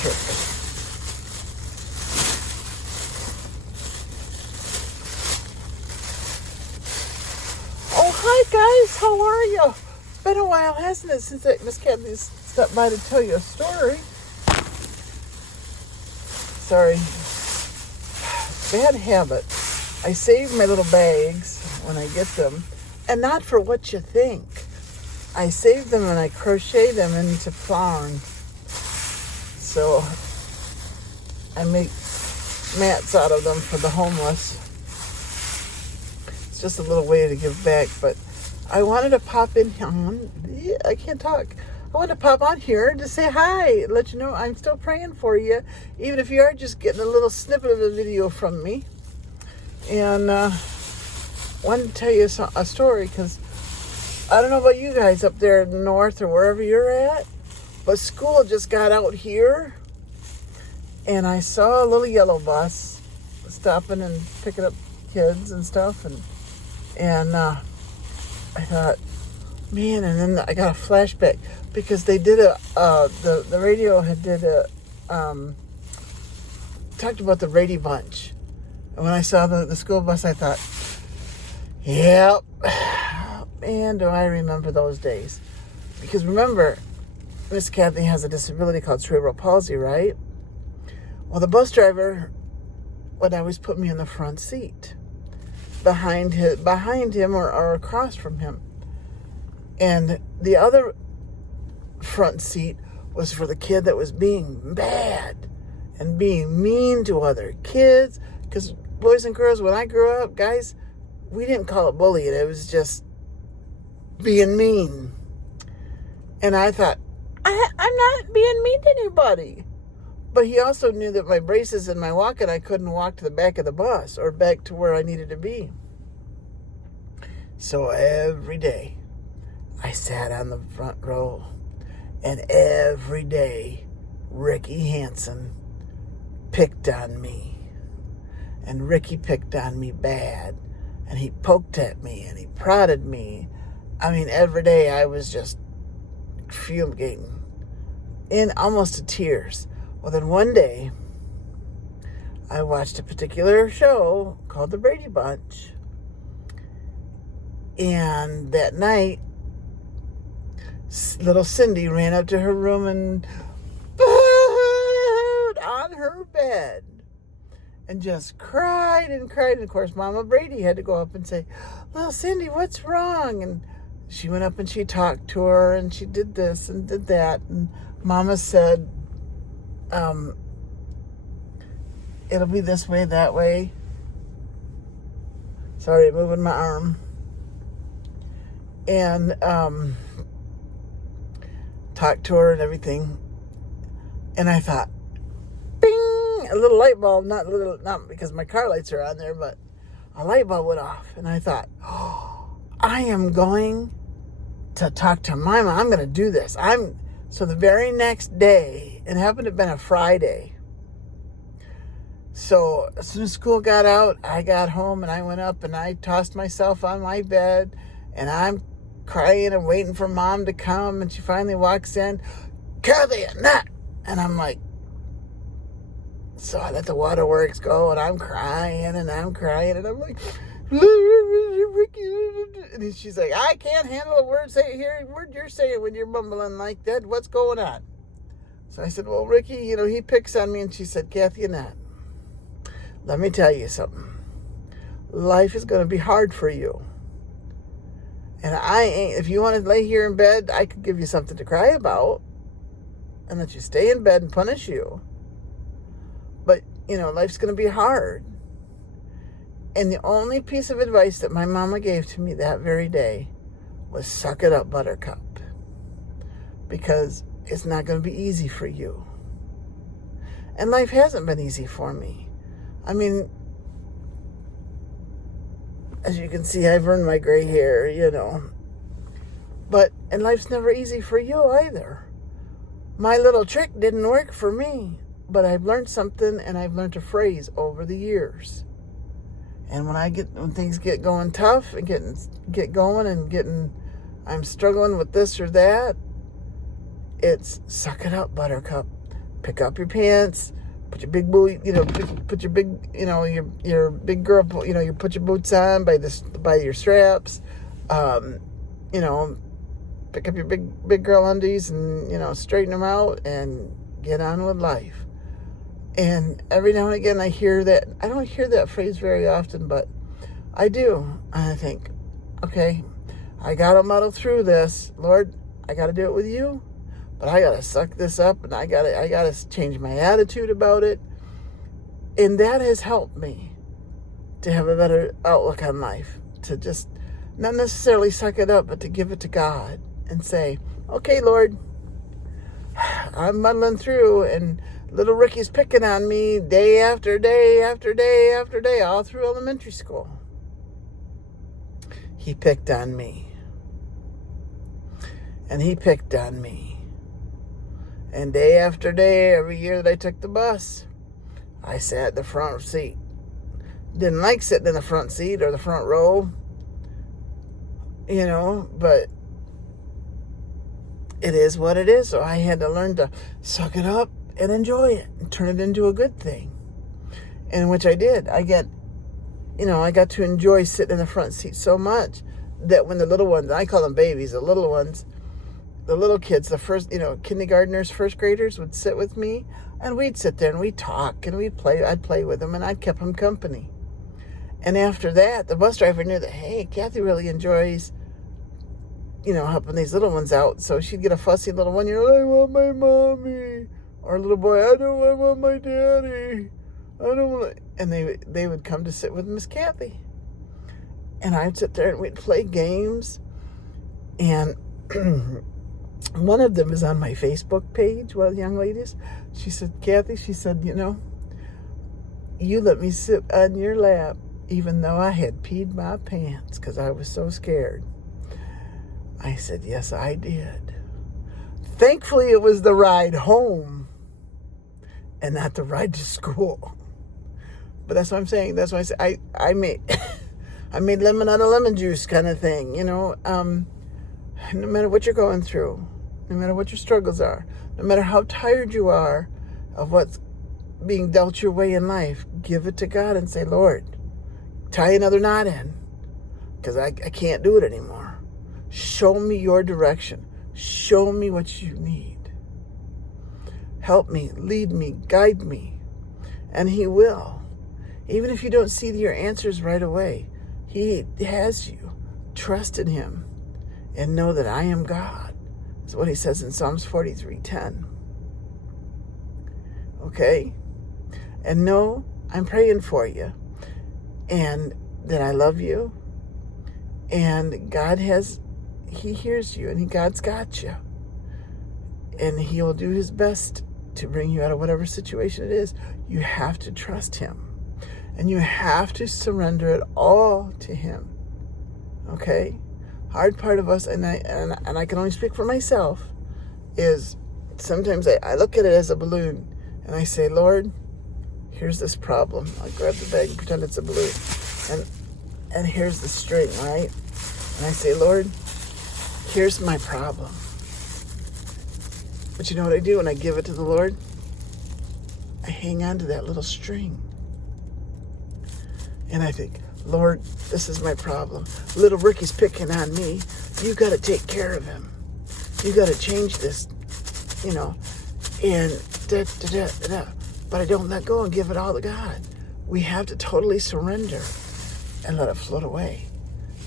Perfect. Oh, hi guys, how are you? It's been a while, hasn't it, since Miss Kathy stopped by to tell you a story. Sorry. Bad habit. I save my little bags when I get them, and not for what you think. I save them and I crochet them into yarn. So I make mats out of them for the homeless. It's just a little way to give back, but I wanted to pop in on. I can't talk. I wanted to pop on here to say hi, let you know I'm still praying for you, even if you are just getting a little snippet of a video from me. And wanted to tell you a story, because I don't know about you guys up there in the north or wherever you're at, but school just got out here, and I saw a little yellow bus stopping and picking up kids and stuff, and I thought, man, and then I got a flashback, because they did the radio had talked about the Brady Bunch. And when I saw the school bus, I thought, yep, man, do I remember those days. Because remember, Miss Kathy has a disability called cerebral palsy, right? Well, the bus driver would always put me in the front seat, behind him or across from him. And the other front seat was for the kid that was being bad and being mean to other kids. Because boys and girls, when I grew up, guys, we didn't call it bullying. It was just being mean. And I thought, I'm not being mean to anybody. But he also knew that my braces and my walking, I couldn't walk to the back of the bus or back to where I needed to be. So every day, I sat on the front row, and every day, Ricky Hansen picked on me. And Ricky picked on me bad, and he poked at me, and he prodded me. I mean, every day I was just fumigating, in almost to tears. Well, then one day, I watched a particular show called The Brady Bunch. And that night, little Cindy ran up to her room and booed on her bed and just cried and cried. And of course, Mama Brady had to go up and say, little Cindy, what's wrong? And she went up and she talked to her, and she did this and did that. And Mama said, it'll be this way, that way. Sorry, I'm moving my arm. And talked to her and everything. And I thought, bing, a little light bulb, not because my car lights are on there, but a light bulb went off. And I thought, oh, I am going to talk to my mom. I'm going to do this. So the very next day, it happened to have been a Friday. So as soon as school got out, I got home and I went up and I tossed myself on my bed, and I'm crying and waiting for Mom to come, and she finally walks in, Kathy, Annette, and I'm like, so I let the waterworks go, and I'm crying, and I'm like, and she's like, I can't handle a word you're saying when you're mumbling like that. What's going on? So I said, well, Ricky, he picks on me. And she said, Kathy, Annette, let me tell you something. Life is going to be hard for you. And if you want to lay here in bed, I could give you something to cry about and let you stay in bed and punish you. But, life's going to be hard. And the only piece of advice that my mama gave to me that very day was suck it up, Buttercup. Because it's not going to be easy for you. And life hasn't been easy for me. I mean, as you can see, I've earned my gray hair, and life's never easy for you either. My little trick didn't work for me, but I've learned something, and I've learned a phrase over the years. And when things get going tough and get going and I'm struggling with this or that, it's suck it up, Buttercup. pick up your pants, put your big boot, put your big, your big girl, you put your boots on by your straps, you know, pick up your big girl undies and, straighten them out and get on with life. And every now and again I hear that. I don't hear that phrase very often, but I do. And I think, okay, I got to muddle through this. Lord, I got to do it with you, but I got to suck this up, and I got to change my attitude about it. And that has helped me to have a better outlook on life, to just not necessarily suck it up, but to give it to God and say, okay, Lord, I'm muddling through, and little Ricky's picking on me day after day after day after day, all through elementary school. He picked on me. And he picked on me. And day after day, every year that I took the bus, I sat in the front seat. Didn't like sitting in the front seat or the front row, but it is what it is. So I had to learn to suck it up and enjoy it and turn it into a good thing. And which I did. I got to enjoy sitting in the front seat so much that when the little ones, I call them babies, the little ones, the little kids, the first, kindergartners, first graders would sit with me, and we'd sit there and we'd talk and we'd play. I'd play with them and I'd keep them company. And after that, the bus driver knew that, hey, Kathy really enjoys, helping these little ones out. So she'd get a fussy little 1-year-old, I want my mommy. Or a little boy, I want my daddy. I don't want. And they would come to sit with Miss Kathy. And I'd sit there and we'd play games. And one of them is on my Facebook page, one of the young ladies. She said, Kathy, you let me sit on your lap even though I had peed my pants because I was so scared. I said, yes, I did. Thankfully, it was the ride home and not the ride to school. But that's what I'm saying. That's why I say I made I made lemon out of lemon juice kind of thing, No matter what you're going through, no matter what your struggles are, no matter how tired you are of what's being dealt your way in life, give it to God and say, Lord, tie another knot in because I can't do it anymore. Show me your direction. Show me what you need. Help me, lead me, guide me. And he will. Even if you don't see your answers right away, he has you. Trust in him and know that I am God. That's what he says in Psalms 43:10. Okay? And know I'm praying for you and that I love you. And God he hears you and God's got you. And he will do his best to bring you out of whatever situation it is. You have to trust him. And you have to surrender it all to him. Okay? Hard part of us, and I can only speak for myself, is sometimes I look at it as a balloon and I say, Lord, here's this problem. I grab the bag and pretend it's a balloon. And here's the string, right? And I say, Lord, here's my problem. But you know what I do when I give it to the Lord? I hang on to that little string. And I think, Lord, this is my problem. Little Ricky's picking on me. You got to take care of him. You got to change this, and da. But I don't let go and give it all to God. We have to totally surrender and let it float away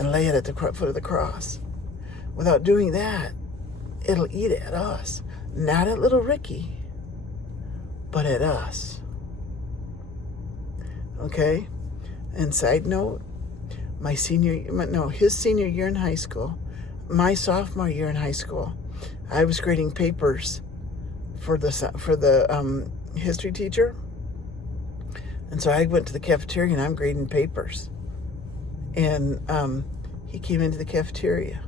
and lay it at the foot of the cross. Without doing that, it'll eat at us. Not at little Ricky, but at us. Okay? And side note, his senior year in high school, my sophomore year in high school, I was grading papers for the history teacher. And so I went to the cafeteria and I'm grading papers. And he came into the cafeteria.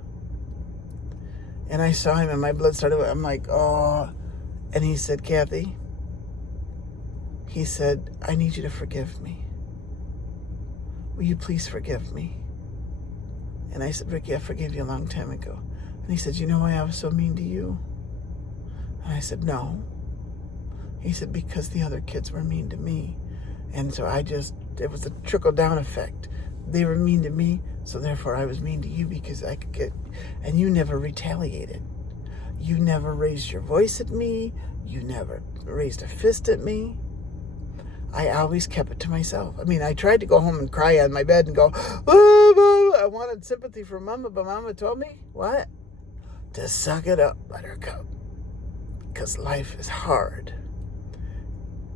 And I saw him and my blood started, I'm like, oh. And he said, Kathy, he said, I need you to forgive me. Will you please forgive me? And I said, Ricky, I forgave you a long time ago. And he said, you know why I was so mean to you? And I said, no. He said, because the other kids were mean to me. And so it was a trickle-down effect. They were mean to me, so therefore I was mean to you because I could get... And you never retaliated. You never raised your voice at me. You never raised a fist at me. I always kept it to myself. I mean, I tried to go home and cry on my bed and go, oh, I wanted sympathy from Mama, but Mama told me, what? To suck it up, Buttercup. Because life is hard.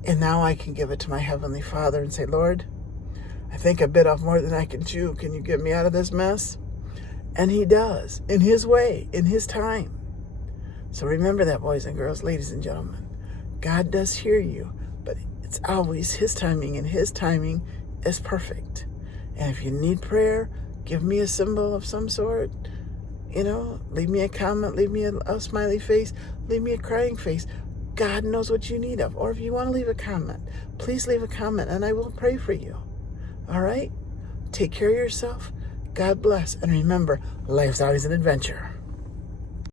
And now I can give it to my Heavenly Father and say, Lord, I think I bit off more than I can chew. Can you get me out of this mess? And He does, in His way, in His time. So remember that, boys and girls, ladies and gentlemen. God does hear you, but it's always His timing, and His timing is perfect. And if you need prayer, give me a symbol of some sort. Leave me a comment, leave me a smiley face, leave me a crying face. God knows what you need of. Or if you want to leave a comment, please leave a comment and I will pray for you. All right? Take care of yourself. God bless. And remember, life's always an adventure.